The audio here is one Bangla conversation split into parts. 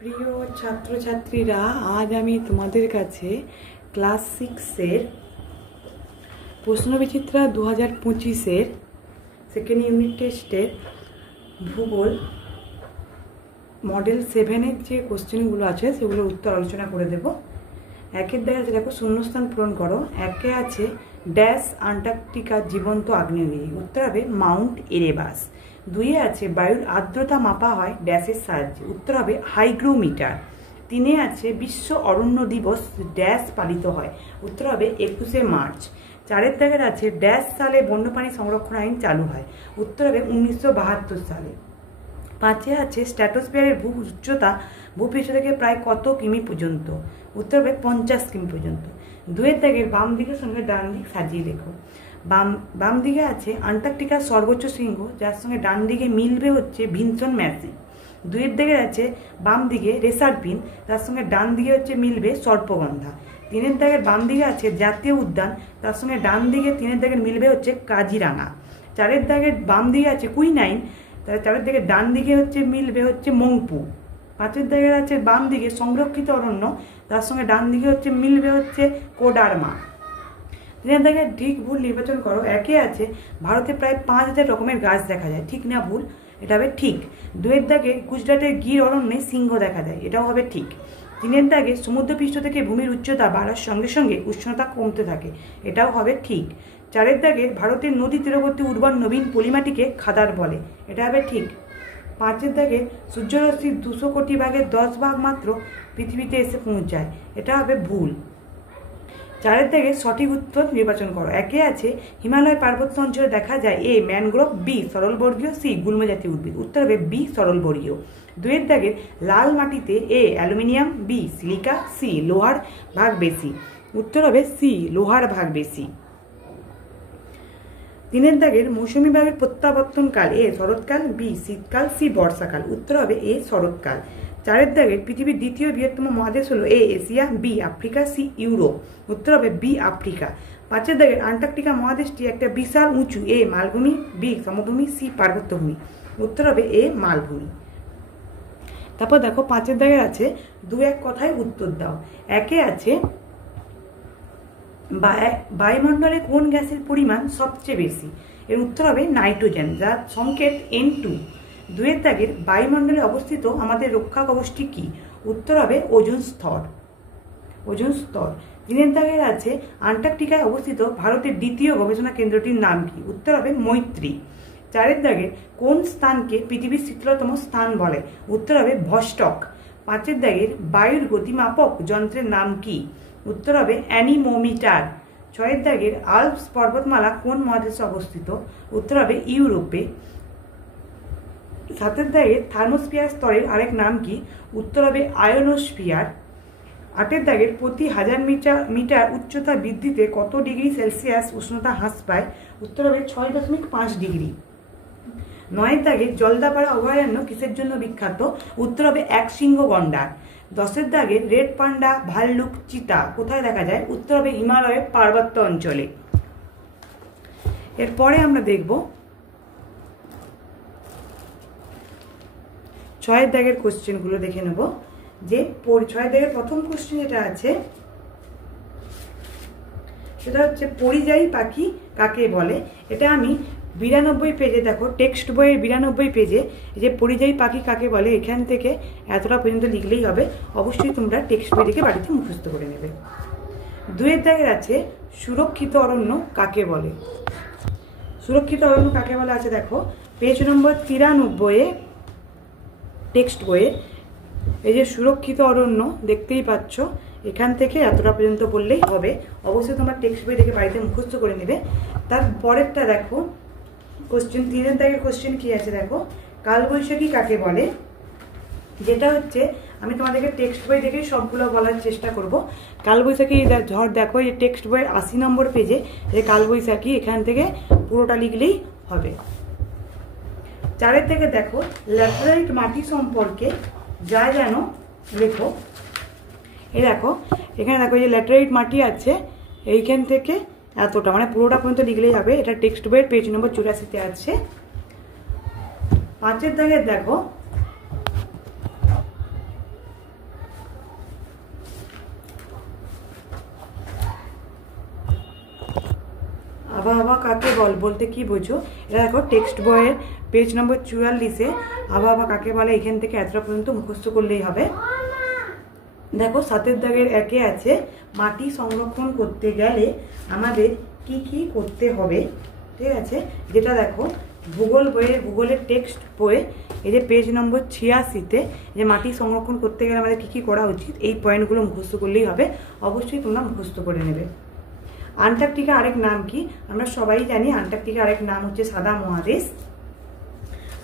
প্রিয় ছাত্রছাত্রীরা, আজ আমি তোমাদের কাছে ক্লাস 6-এর প্রশ্নবিচিত্রা 2025-এর সেকেন্ড ইউনিট টেস্টের ভূগোল মডেল 7-এর যে কোশ্চেনগুলো আছে সেগুলোর উত্তর আলোচনা করে দেব। একের দেখা আছে, দেখো শূন্যস্থান পূরণ করো। একে আছে ড্যাশ আন্টার্কটিকার জীবন্ত আগ্নেয়গিরি, উত্তর হবে মাউন্ট এরেবাস। দুইয়ে আছে বায়ুর আর্দ্রতা মাপা হয় ড্যাশের সাহায্যে, উত্তর হবে হাইগ্রোমিটার। তিনে আছে বিশ্ব অরণ্য দিবস ড্যাশ পালিত হয়, উত্তর হবে 21শে মার্চ। চারের দাগের আছে ড্যাশ সালে বন্যপ্রাণী সংরক্ষণ আইন চালু হয়, উত্তর হবে 1972 সালে। পাঁচে আছে স্ট্র্যাটোস্ফিয়ারের উচ্চতা ভূপৃষ্ঠ থেকে প্রায় কত কিমি পর্যন্ত, উত্তর হবে 50 কিমি পর্যন্ত। দুয়ের দাগের বাম দিকের সঙ্গে ডান দিক সাজিয়ে লেখো। বাম দিকে আছে আন্টার্কটিকার সর্বোচ্চ শৃঙ্গ, যার সঙ্গে ডান দিকে মিলবে হচ্ছে ভিনসন ম্যাসিভ। দুয়ের দিকে আছে বাম দিকে রেসারপিন, তার সঙ্গে ডান দিকে হচ্ছে মিলবে সর্পগন্ধা। তিনের দাগের বাম দিকে আছে জাতীয় উদ্যান, তার সঙ্গে ডান দিকে তিনের দাগের মিলবে হচ্ছে কাজিরাঙা। চারের দাগের বাম দিকে আছে কুইনাইন, তাহলে চারের দিকে ডান দিকে হচ্ছে মিলবে হচ্ছে মংপু। পাঁচের দাগের আছে বাম দিকে সংরক্ষিত অরণ্য, তার সঙ্গে ডান দিকে হচ্ছে মিলবে হচ্ছে কোডারমা। তিনের দাগে ঠিক ভুল নির্বাচন করো। একে আছে ভারতে প্রায় 5000 রকমের গাছ দেখা যায়, ঠিক না ভুল? এটা হবে ঠিক। দুয়ের দাগে গুজরাটের গির অরণ্যে সিংহ দেখা যায়, এটাও হবে ঠিক। তিনের দাগে সমুদ্রপৃষ্ঠ থেকে ভূমির উচ্চতা বাড়ার সঙ্গে সঙ্গে উষ্ণতা কমতে থাকে, এটাও হবে ঠিক। চারের দাগে ভারতের নদী তীরবর্তী উর্বর নবীন পলিমাটিকে খাদার বলে, এটা হবে ঠিক। পাঁচের দাগে সূর্যরশ্মির 200 কোটি ভাগের 10 ভাগ মাত্র পৃথিবীতে এসে পৌঁছায়, এটা হবে ভুল। চারের দাগে সঠিক উত্তর নির্বাচন করো। একে আছে হিমালয় পার্বত্য অঞ্চলে দেখা যায় এ ম্যানগ্রোভ, বি সরলবর্গীয়, সি গুল্ম জাতীয় উদ্ভিদ, উত্তর হবে বি সরলবর্গীয়। দুয়ের দাগের লাল মাটিতে এ অ্যালুমিনিয়াম, বি সিলিকা, সি লোহার ভাগ বেশি, উত্তর হবে সি লোহার ভাগ বেশি। তিনের দাগের মৌসুমী বায়ুর প্রত্যাবর্তনকাল এ শরৎকাল, বি শীতকাল, সি বর্ষাকাল, উত্তর হবে এ শরৎকাল। চারের দাগের পৃথিবীর দ্বিতীয় বৃহত্তম মহাদেশ হলো A Asia, B Africa, C Europe, উত্তর হবে বি আফ্রিকা। পাঁচের দাগের আন্টার্কটিকা মহাদেশটি একটা বিশাল উঁচু এ মালভূমি, বি সমভূমি, সি পার্বত্যভূমি, উত্তর হবে এ মালভূমি। তারপর দেখো পাঁচের দাগের আছে দু এক কথায় উত্তর দাও। একে আছে বায়ুমণ্ডলে কোন গ্যাসের পরিমাণ সবচেয়ে বেশি, এর উত্তর হবে নাইট্রোজেন, যার সংকেত N2। দুয়ের দাগের বায়ুমণ্ডলে অবস্থিত আমাদের রক্ষা কবচটি কি, উত্তর হবে ওজোন স্তর, ওজোন স্তর। তিনের দাগের আছে আন্টার্কটিকায় অবস্থিত ভারতের দ্বিতীয় গবেষণা কেন্দ্রটির নাম কি, উত্তর হবে মৈত্রী। চারের দাগের কোন স্থানকে পৃথিবীর শীতলতম স্থান বলে, উত্তর হবে ভস্টক। পাঁচের দাগের বায়ুর গতিমাপক যন্ত্রের নাম কি, উত্তর হবে অ্যানিমোমিটার। ছয়ের দাগের আল্পস পর্বতমালা কোন মহাদেশে অবস্থিত, উত্তর হবে ইউরোপে। সাতের দাগের থার্মোস্ফিয়ার স্তরের আরেক নাম কি, উত্তর হবে আয়োনোস্ফিয়ার। আটের দাগের প্রতি 1000 মিটার উচ্চতা বৃদ্ধিতে কত ডিগ্রি সেলসিয়াস উষ্ণতা হ্রাস পায়, উত্তর হবে 6.5 ডিগ্রি। নয়ের দাগের জলদাপাড়া অভয়ারণ্য কিসের জন্য বিখ্যাত, উত্তর হবে একশৃঙ্গ গন্ডার। দশের দাগের রেড পান্ডা, ভাল্লুক, চিতা কোথায় দেখা যায়, উত্তর হবে হিমালয়ের পার্বত্য অঞ্চলে। এরপরে আমরা দেখব ছয়ের দাগের কোশ্চেনগুলো দেখে নেব। যে ছয়ের দাগের প্রথম কোশ্চেন যেটা আছে সেটা হচ্ছে পরিযায়ী পাখি কাকে বলে। এটা আমি 92 পেজে, দেখো টেক্সট বইয়ের 92 পেজে যে পরিযায়ী পাখি কাকে বলে এখান থেকে এতটা পর্যন্ত লিখলেই হবে, অবশ্যই তোমরা টেক্সট বই থেকে বাড়িতে মুখস্থ করে নেবে। দুয়ের দাগের আছে সুরক্ষিত অরণ্য কাকে বলে। সুরক্ষিত অরণ্য কাকে বলে আছে, দেখো পেজ নম্বর 93 টেক্সট বইয়ে এই যে সুরক্ষিত অরণ্য দেখতেই পাচ্ছ, এখান থেকে এতটা পর্যন্ত বললেই হবে, অবশ্যই তোমরা টেক্সট বই থেকে বাড়িতে মুখস্থ করে নেবে। তার পরেরটা দেখো কোশ্চেন, তিনের দাগের কোশ্চেন কি আছে দেখো, কালবৈশাখী কাকে বলে। যেটা হচ্ছে আমি তোমাদেরকে টেক্সট বই দেখেই সবগুলো বলার চেষ্টা করব। কালবৈশাখী ঝড় দেখো এই টেক্সট বইয়ের 80 নম্বর পেজে যে কালবৈশাখী, এখান থেকে পুরোটা লিখলেই হবে। চারের থেকে দেখো ল্যাটেরাইট মাটি সম্পর্কে যা জানো লেখো। এই দেখো এখানে দেখো যে ল্যাটেরাইট মাটি আছে, এইখান থেকে এতটা মানে পুরোটা পর্যন্ত লিখলেই হবে। এটা টেক্সট বইয়ের পেজ নম্বর 84-তে আছে। পাঁচের দাগের দেখো আবহাওয়া কাকে বলতে কি বোঝো? এটা দেখো টেক্সট বইয়ের পেজ নম্বর 44-এ আবহাওয়া কাকে বলে এখান থেকে এতটা পর্যন্ত মুখস্থ করলেই হবে। দেখো 7-এর দাগের 1-এ আছে মাটি সংরক্ষণ করতে গেলে আমাদের কি কি করতে হবে, ঠিক আছে? যেটা দেখো ভূগোলের টেক্সট বইয়ে এই যে পেজ নম্বর 86-তে যে মাটি সংরক্ষণ করতে গেলে আমাদের কি কি করা উচিত এই পয়েন্টগুলো মুখস্থ করলেই হবে। অবশ্যই তোমরা মুখস্থ করে নেবে। আন্টার্কটিকা আরেক নাম কি? আমরা সবাই জানি আন্টার্কটিকা আরেক নাম হচ্ছে সাদা মহাদেশ।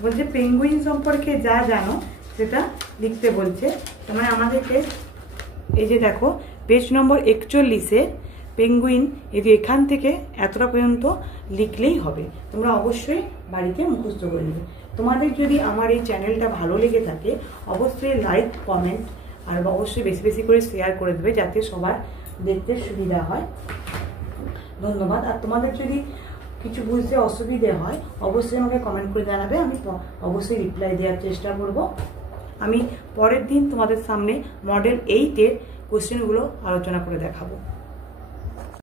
বলছে পেঙ্গুইন সম্পর্কে যা জানো সেটা লিখতে বলছে। তোমার আমাদেরকে এই যে দেখো পেজ নম্বর 41-এ পেঙ্গুইন এই যে এখান থেকে এতটা পর্যন্ত লিখলেই হবে। তোমরা অবশ্যই বাড়িতে মুখস্থ করে নেবে। তোমাদের যদি আমার এই চ্যানেলটা ভালো লেগে থাকে অবশ্যই লাইক কমেন্ট আর অবশ্যই বেশি বেশি করে শেয়ার করে দেবে যাতে সবার দেখতে সুবিধা হয়। ধন্যবাদ। আর তোমাদের যদি কিছু বুঝতে অসুবিধে হয় অবশ্যই আমাকে কমেন্ট করে জানাবে, আমি অবশ্যই রিপ্লাই দেওয়ার চেষ্টা করব। আমি পরের দিন তোমাদের সামনে মডেল 8-এর কোশ্চেনগুলো আলোচনা করে দেখাবো।